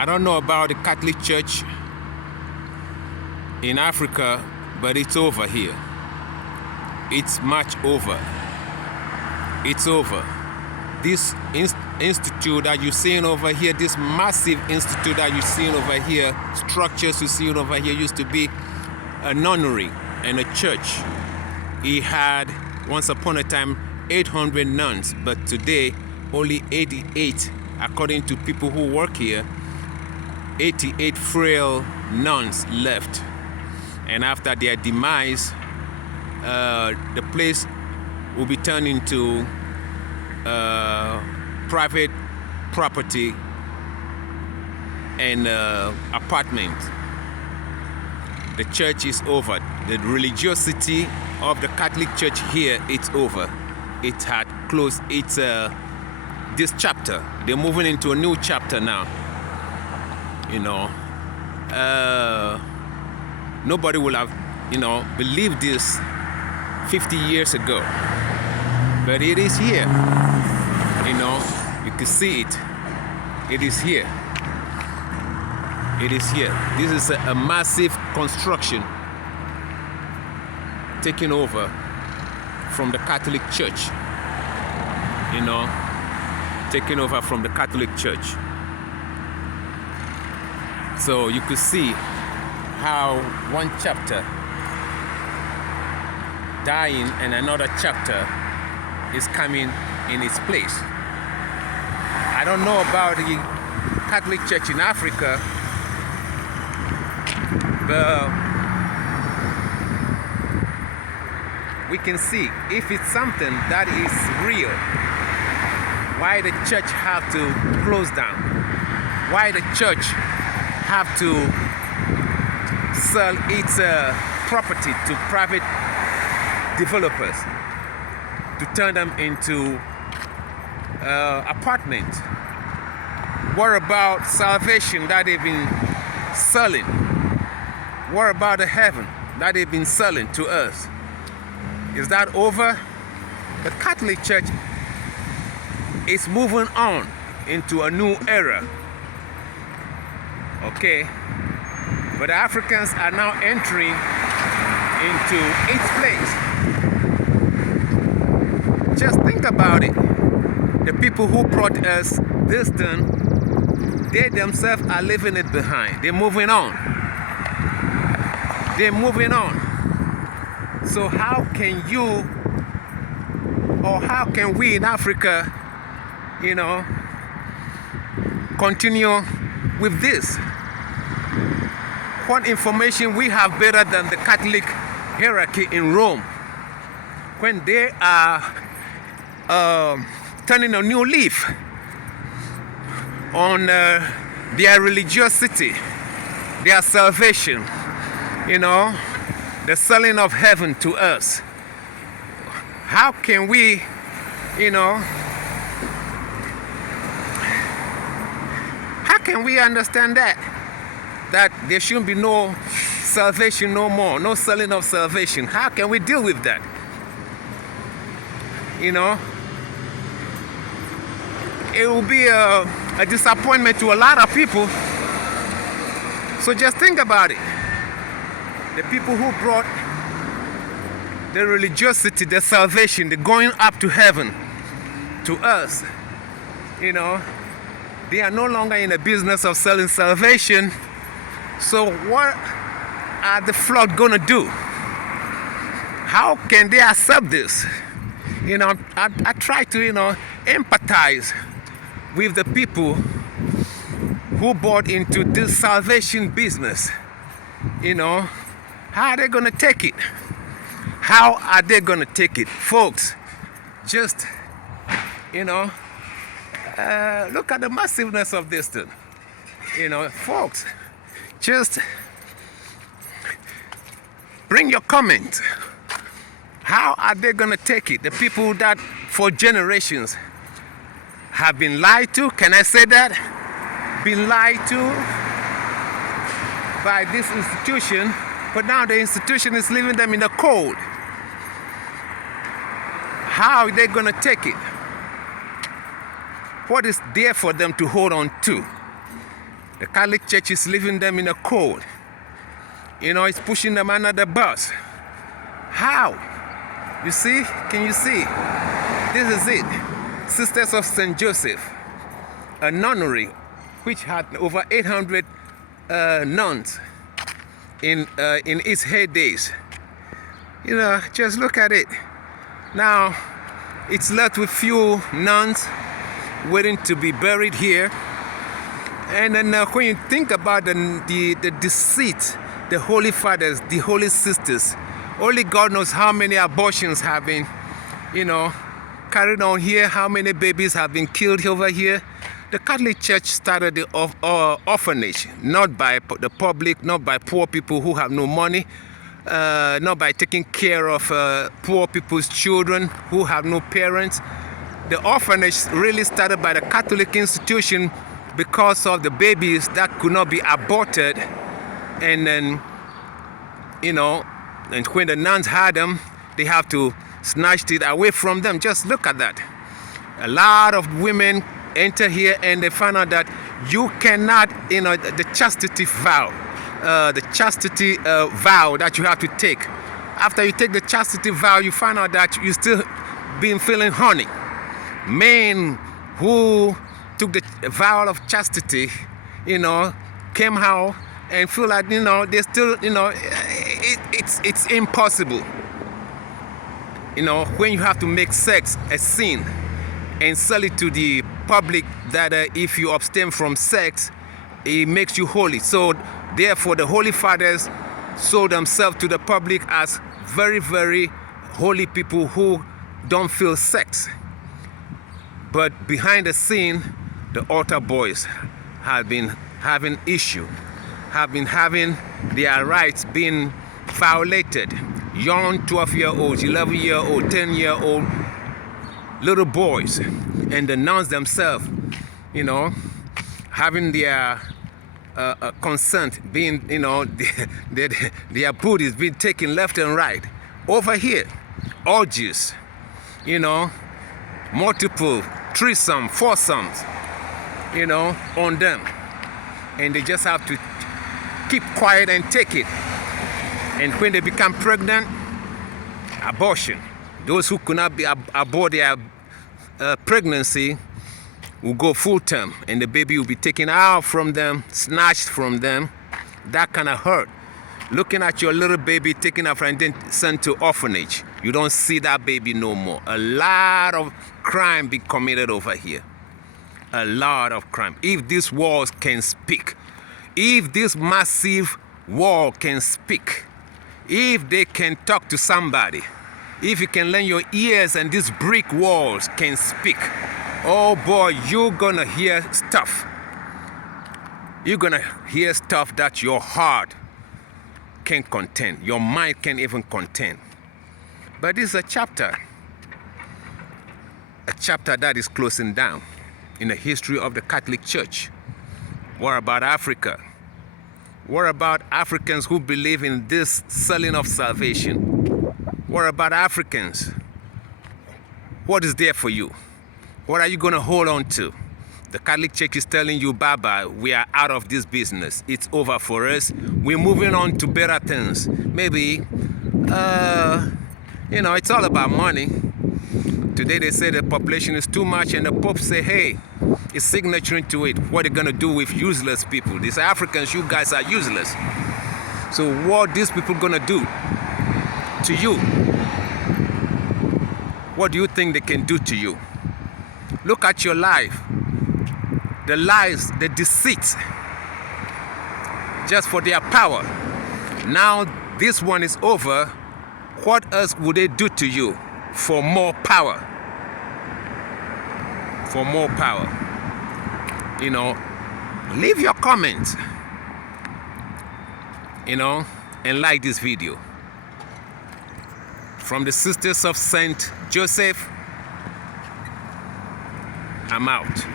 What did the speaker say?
I don't know about the Catholic Church in Africa, but it's over here. It's much over. It's over. This institute that you're seeing over here, this massive institute that you're seeing over here, structures you're seeing over here, used to be a nunnery and a church. It had, once upon a time, 800 nuns, but today only 88, according to people who work here, 88 frail nuns left. And after their demise, the place will be turned into private property and apartment. The church is over. The religiosity of the Catholic Church here, it's over. It had closed its this chapter. They're moving into a new chapter now. You know, nobody will have, believed this 50 years ago. But it is here. You can see it. It is here. It is here. This is a massive construction taking over from the Catholic Church. Taking over from the Catholic Church. So you could see how one chapter dying and another chapter is coming in its place. I don't know about the Catholic Church in Africa, but we can see if it's something that is real, why the church have to close down, why the church have to sell its property to private developers to turn them into apartments. What about salvation that they've been selling? What about the heaven that they've been selling to us? Is that over? The Catholic Church is moving on into a new era. Okay? But the Africans are now entering into its place. Just think about it. The people who brought us this thing, they themselves are leaving it behind. They're moving on. They're moving on. So how can you, or how can we in Africa, continue with this? What information we have better than the Catholic hierarchy in Rome when they are turning a new leaf on their religiosity, their salvation, the selling of heaven to us? How can we, how can we understand that there shouldn't be no salvation no more, no selling of salvation? How can we deal with that? It will be a disappointment to a lot of people. So just think about it. The people who brought the religiosity, the salvation, the going up to heaven to us, they are no longer in the business of selling salvation. So what are the flock gonna do? How can they accept this? I try to, empathize with the people who bought into this salvation business. How are they gonna take it? How are they gonna take it? Folks, just, look at the massiveness of this thing. Folks, just bring your comment. How are they gonna take it? The people that for generations have been lied to, can I say that? Been lied to by this institution, but now the institution is leaving them in the cold. How are they gonna take it? What is there for them to hold on to? The Catholic Church is leaving them in the cold. You know, it's pushing them under the bus. How? You see? Can you see? This is it. Sisters of St. Joseph, a nunnery which had over 800 nuns in its heydays. You know, just look at it. Now, it's left with few nuns waiting to be buried here. And then when you think about the deceit, the Holy Fathers, the Holy Sisters, only God knows how many abortions have been, you know, carried on here, how many babies have been killed over here. The Catholic Church started the orphanage, not by the public, not by poor people who have no money, not by taking care of poor people's children who have no parents. The orphanage really started by the Catholic institution because of the babies that could not be aborted. And then, you know, and when the nuns had them, they have to snatch it away from them. Just look at that. A lot of women enter here and they find out that you cannot, you know, the chastity vow, vow that you have to take. After you take the chastity vow, you find out that you still been feeling horny. Men who took the vow of chastity, you know, came out and feel like, you know, they still, you know, it's impossible. You know, when you have to make sex a sin and sell it to the public that if you abstain from sex, it makes you holy. So therefore the Holy Fathers sold themselves to the public as very, very holy people who don't feel sex. But behind the scene, the altar boys have been having issue, have been having their rights being violated. Young 12-year-olds, 11-year-old, 10-year-old little boys, and the nuns themselves, you know, having their consent being, you know, their booties being taken left and right. Over here, orgies, you know, multiple threesome, foursomes, you know, on them. And they just have to keep quiet and take it. And when they become pregnant, abortion. Those who could not be abort their pregnancy will go full term, and the baby will be taken out from them, snatched from them. That kind of hurt. Looking at your little baby taken out and then sent to orphanage, you don't see that baby no more. A lot of crime being committed over here. A lot of crime. If these walls can speak, if this massive wall can speak, if they can talk to somebody, if you can lend your ears and these brick walls can speak, oh boy, you're gonna hear stuff. You're gonna hear stuff that your heart can't contain, your mind can't even contain. But this is a chapter that is closing down in the history of the Catholic Church. What about Africa? What about Africans who believe in this selling of salvation? What about Africans? What is there for you? What are you going to hold on to? The Catholic Church is telling you, bye-bye, we are out of this business. It's over for us. We're moving on to better things. Maybe, you know, it's all about money. Today they say the population is too much, and the Pope say, hey, it's signaturing to it. What are they going to do with useless people? These Africans, you guys are useless. So what these people going to do to you? What do you think they can do to you? Look at your life. The lies, the deceit, just for their power. Now this one is over. What else would they do to you for more power? For more power. You know, leave your comments, you know, and like this video. From the Sisters of St. Joseph, I'm out.